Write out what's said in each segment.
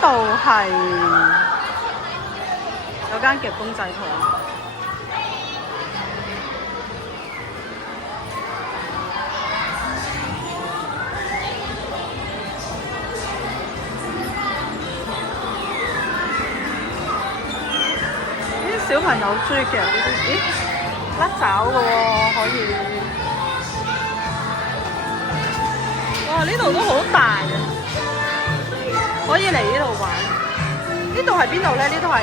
度係有間夾公仔鋪。啲小朋友中意夾呢啲，咦？甩爪嘅喎，可以。哇！呢度都好大嘅，可以嚟呢度玩。呢度係邊度咧？呢度係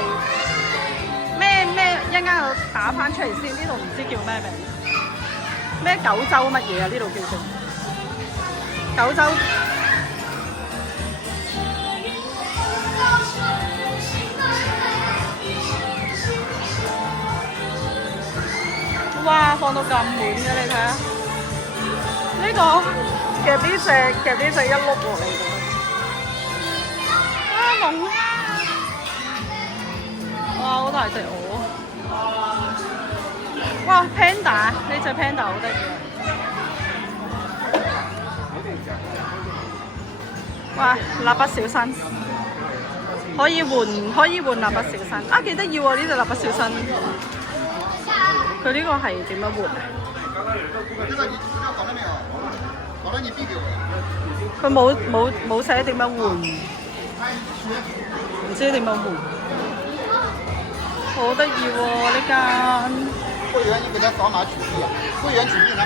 咩？一陣間我打翻出嚟先。呢度唔知叫咩名？咩九州乜嘢啊？呢度叫做九州。哇！放到咁滿嘅，你睇下呢個夾呢隻一碌落嚟嘅。啊龍！哇！好大隻鵝。哇 ！Panda 呢隻 Panda 好得意。哇！蠟筆小新可以換蠟筆小新啊！幾得意喎！呢隻蠟筆小新。佢呢個係點樣換？佢冇寫點樣換，唔知點樣換。好得意喎呢間。會員你給他掃碼取幣啊！會員取幣呢？